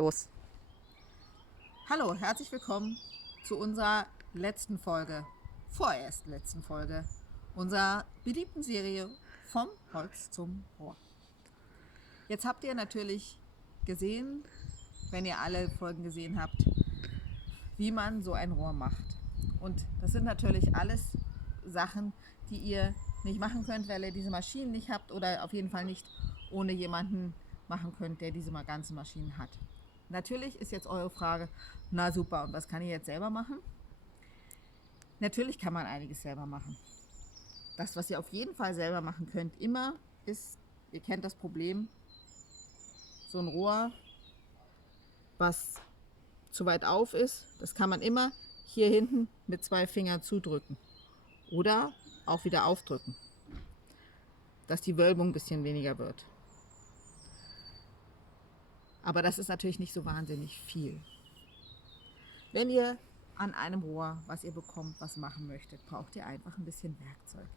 los. Hallo, herzlich willkommen zu unserer letzten Folge, vorerst letzten Folge unserer beliebten Serie vom Holz zum Rohr. Jetzt habt ihr natürlich gesehen, wenn ihr alle Folgen gesehen habt, wie man so ein Rohr macht. Und das sind natürlich alles Sachen, die ihr nicht machen könnt, weil ihr diese Maschinen nicht habt oder auf jeden Fall nicht ohne jemanden machen könnt, der diese ganzen Maschinen hat. Natürlich ist jetzt eure Frage, na super, und was kann ich jetzt selber machen? Natürlich kann man einiges selber machen. Das, was ihr auf jeden Fall selber machen könnt, immer ist, ihr kennt das Problem, so ein Rohr, was zu weit auf ist, das kann man immer hier hinten mit 2 Fingern zudrücken oder auch wieder aufdrücken, dass die Wölbung ein bisschen weniger wird. Aber das ist natürlich nicht so wahnsinnig viel. Wenn ihr an einem Rohr, was ihr bekommt, was machen möchtet, braucht ihr einfach ein bisschen Werkzeug.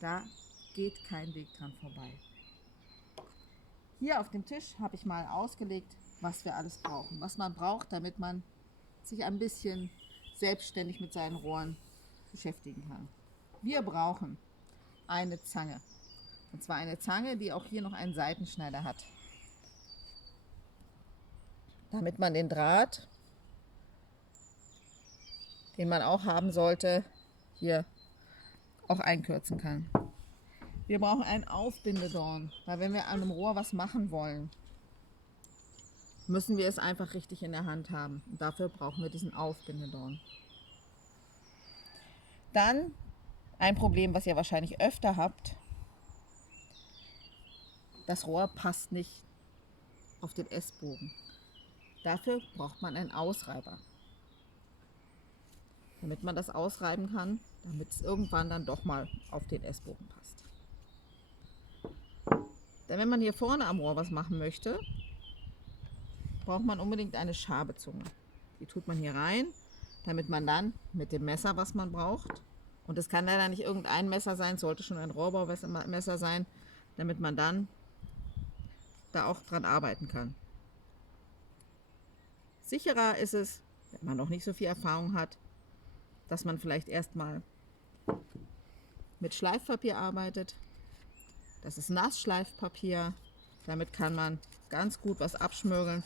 Da geht kein Weg dran vorbei. Hier auf dem Tisch habe ich mal ausgelegt, was wir alles brauchen. Was man braucht, damit man sich ein bisschen selbstständig mit seinen Rohren beschäftigen kann. Wir brauchen eine Zange. Und zwar eine Zange, die auch hier noch einen Seitenschneider hat. Damit man den Draht, den man auch haben sollte, hier auch einkürzen kann. Wir brauchen einen Aufbindedorn, weil wenn wir an einem Rohr was machen wollen, müssen wir es einfach richtig in der Hand haben. Und dafür brauchen wir diesen Aufbindedorn. Dann ein Problem, was ihr wahrscheinlich öfter habt. Das Rohr passt nicht auf den S-Bogen. Dafür braucht man einen Ausreiber, damit man das ausreiben kann, damit es irgendwann dann doch mal auf den S-Bogen passt. Denn wenn man hier vorne am Rohr was machen möchte, braucht man unbedingt eine Schabezunge. Die tut man hier rein, damit man dann mit dem Messer, was man braucht, und es kann leider nicht irgendein Messer sein, es sollte schon ein Rohrbaumesser sein, damit man dann da auch dran arbeiten kann. Sicherer ist es, wenn man noch nicht so viel Erfahrung hat, dass man vielleicht erstmal mit Schleifpapier arbeitet. Das ist Nassschleifpapier. Damit kann man ganz gut was abschmörgeln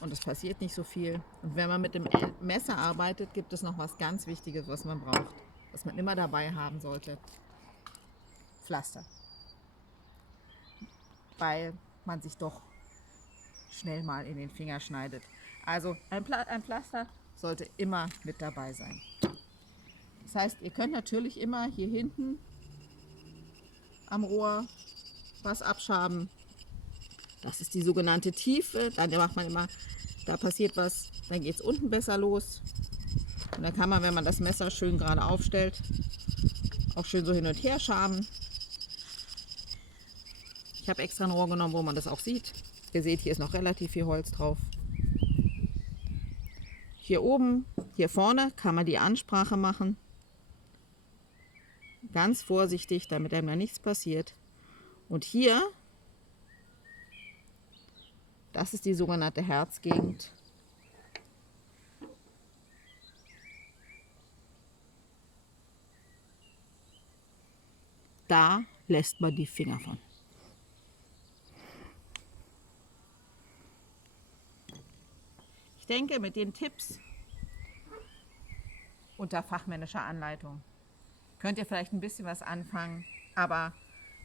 und es passiert nicht so viel. Und wenn man mit dem Messer arbeitet, gibt es noch was ganz Wichtiges, was man braucht, was man immer dabei haben sollte. Pflaster. Weil man sich doch schnell mal in den Finger schneidet. Also ein Pflaster sollte immer mit dabei sein. Das heißt, ihr könnt natürlich immer hier hinten am Rohr was abschaben. Das ist die sogenannte Tiefe. Dann macht man immer, da passiert was, dann geht es unten besser los. Und dann kann man, wenn man das Messer schön gerade aufstellt, auch schön so hin und her schaben. Ich habe extra ein Rohr genommen, wo man das auch sieht. Ihr seht, hier ist noch relativ viel Holz drauf. Hier oben, hier vorne kann man die Ansprache machen. Ganz vorsichtig, damit einem da nichts passiert. Und hier, das ist die sogenannte Herzgegend. Da lässt man die Finger von. Ich denke, mit den Tipps unter fachmännischer Anleitung könnt ihr vielleicht ein bisschen was anfangen. Aber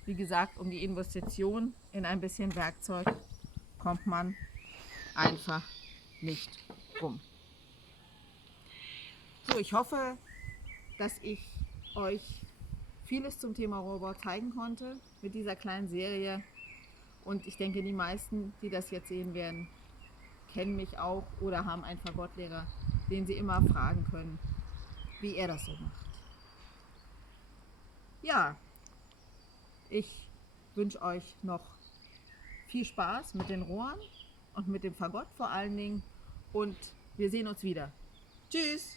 wie gesagt, um die Investition in ein bisschen Werkzeug kommt man einfach nicht rum. So, ich hoffe, dass ich euch vieles zum Thema Rohrbau zeigen konnte mit dieser kleinen Serie. Und ich denke, die meisten, die das jetzt sehen werden, kennen mich auch oder haben einen Fagottlehrer, den sie immer fragen können, wie er das so macht. Ja, ich wünsche euch noch viel Spaß mit den Rohren und mit dem Fagott vor allen Dingen und wir sehen uns wieder. Tschüss!